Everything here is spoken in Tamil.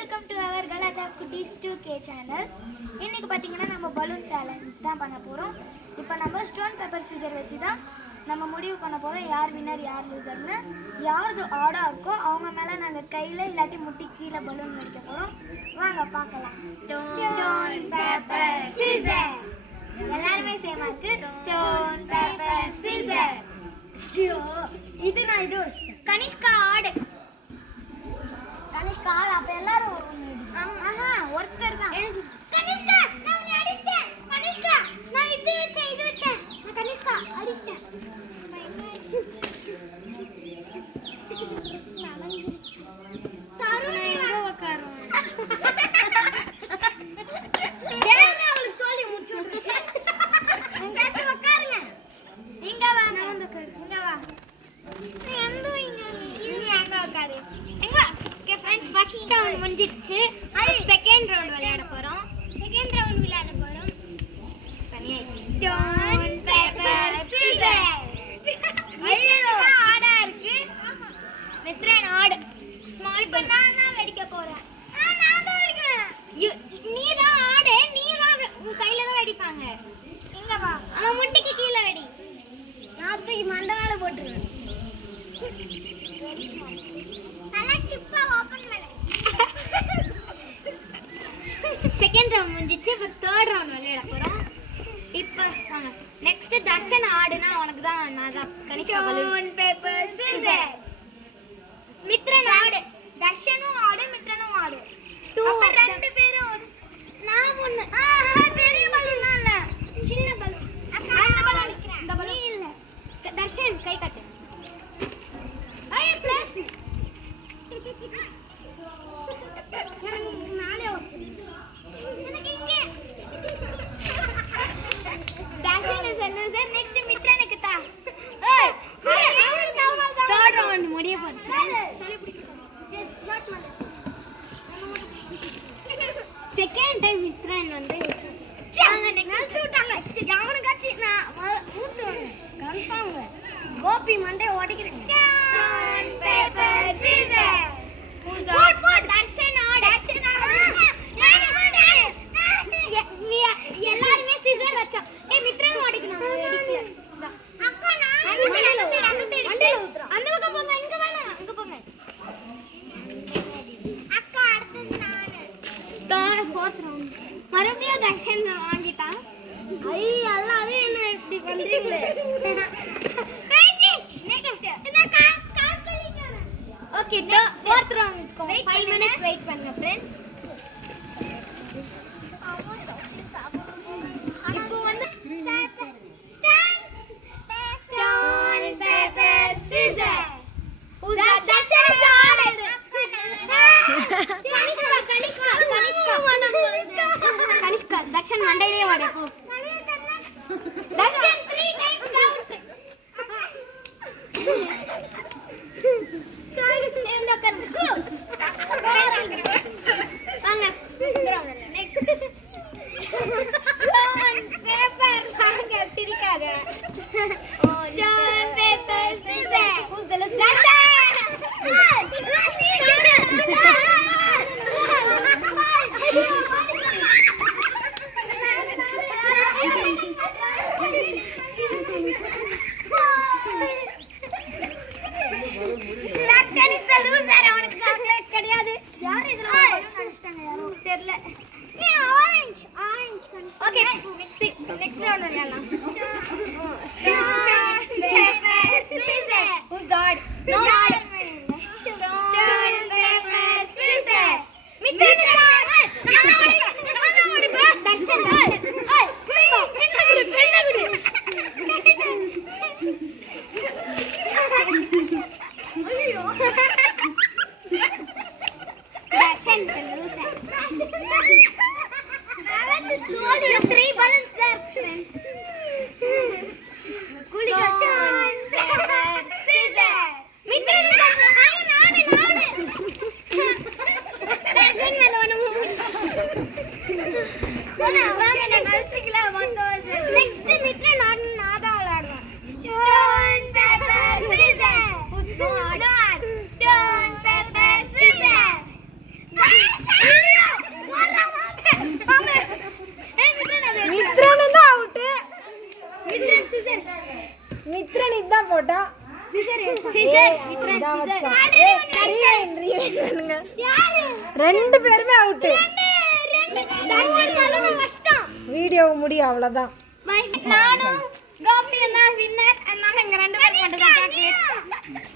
வெல்கம் டு அவர் கலாட்டா குட்டீஸ் 2K சேனல். இன்னைக்கு பார்த்தீங்கன்னா நம்ம பலூன் சேலஞ்ச் தான் பண்ண போகிறோம். இப்போ நம்ம ஸ்டோன் பேப்பர் சீசர் வச்சு தான் நம்ம முடிவு பண்ண போகிறோம் யார் வின்னர் யார் லூசர்னு. யாரது ஆடாக இருக்கோ அவங்க மேலே நாங்கள் கையில் இல்லாட்டி முட்டி கீழே பலூன் வெடிக்க போகிறோம். வாங்க பார்க்கலாம். Stone paper Caesar. எல்லாருமே சேமா இருக்கு. Stone paper Caesar. இது நான் இது வச்சிட்டேன். கனிஷ்கா ஆடு. கனிஷ்கா ஆடு. அப்ப எல்லாரும் ஒருத்தர் தான். கனிஷ்கா நான் உன்னை அடிச்சிட்டேன். கனிஷ்கா நான் இது வச்சேன். நான் கனிஷ்கா அடிச்சிட்டேன். தருண் எங்க உட்காரும்? ஏங்க அவளுக்கு சொல்லி முடிச்சு விட்டுச்சு. எங்கேயாச்சும் உட்காருங்க. இங்க வா. நான் வந்து இங்க வா. நீ எங்க உட்காரு. எங்க வா. ஓகே फ्रेंड्स, ஃபர்ஸ்ட் ரவுண்ட் முடிஞ்சிச்சு. செகண்ட் ரவுண்ட் விளையாட போறோம். தனியா ஸ்டோன் பேப்பர் சீசர். ஐயோ ஆடா இருக்கு. மித்ரன் ஆடு. ஸ்மால் பல். நான் தான் வெடிக்க போறேன். நான் தான் வெடிக்கிறேன். நீ தான் ஆடு. நீ தான் உன் கையில தான் வெடிப்பாங்க. இங்க வா. அவன் முட்டிக்கு கீழ வெடி. நான் தூக்கி மண்டவாள போட்டுருவேன். டிப்பா ஓபன் பண்ணு. செகண்ட் ரவுண்ட் முடிஞ்சிச்சு. இப்போ தேர்ட் ரவுண்ட் விளையாட போறோம். இப்போ வாங்க. நெக்ஸ்ட் தர்ஷன் ஆடுனா உனக்கு தான். நான் தான் Kanishka balloon paper scissor. Mithran ஆடு. தர்ஷனும் ஆடு, மித்ரனும் ஆடு. அப்ப ரெண்டு பேரும் நான் ஒண்ணு. பெரிய பலூன் இல்ல, சின்ன பலூன். அந்த பலூன் அடிக்கிறேன். இந்த பலூன் இல்ல. தர்ஷன் கை காட்டு. ஐ பிளஸ். நாளே ஓடு. எனக்கு இங்க. Darshan is another. next மித்ரனுக்கு தா. ஏய் தேர்ட் ரவுண்ட் முடிய போகுது. சரி பிடிக்க ஜஸ்ட் ஷாட் பண்ணு. செகண்ட் டைம் மித்ரன் வந்து அவங்க நெக்ஸ்ட் ஷூட்டாங்க. அவனுக்கு கட்சி நான் ஊத்துவாங்க கன்ஃபார்ம். கோபி மண்டே ஓடிக்கிறேன். Stone paper scissor. போட் தர்ஷன் ஆடு. எல்லாரும் சீசர் வச்சோம். ஏய் மித்ரன் ஓடிக்கணும். வெடிக்கல. அக்கா நான் அந்த சைடு ஊத்துறோம். அந்த பக்கம் போங்க. இங்க வேணாம். இங்க போங்க. அக்கா அடுத்து நானு. தேர்ட் ஃபோர்த் ரவுண்ட் மறுபடியும் தர்ஷன் வாங்கிட்டான். ஐ எல்லாரும் என்ன இப்படி பண்றீங்களே. Okay fourth round 5 minutes wait பண்ணுங்க फ्रेंड्स. இப்போ வந்து stone paper scissor. Kanishka Darshan மண்டையிலே வாடே போ. Darshan 3 times out. வாங்க நெக்ஸ்ட் ஸ்டோன் பேப்பர். வாங்க சிரிக்காத. Stone paper scissor. who's the loser? Dustin is the loser. அவனுக்கு சாக்லேட் கிடையாது. யார் இதுல பலூன் அடிச்சிட்டாங்க யாரோ தெரியல. ஏ ஆரஞ்சு. ஓகே நெக்ஸ்ட் ரவுண்ட் விளையாடலாம். Stone paper scissor. who's god? no god. Stone paper scissor. Mithran நான் ஓடிப்பா. தர்ஷன் பெண்ண குடு. ஐயோ Darshan the loser. That's so only 3 balloons left, friends. Stone paper scissor. Mithran நானே Darshan மேல வாங்க நான் நடிச்சுக்கலாம் மொத்தம். நெக்ஸ்ட் மித்ரன் நான் தான் விளையாடுவேன். Stone paper scissor. Stone paper scissor. ரெண்டு பேருமே அவுட். வீடியோ முடியும் அவ்வளவுதான். நானும் கோபியும் தான் வின்னர். அதனால எங்க ரெண்டு பேரும் மட்டும் தான்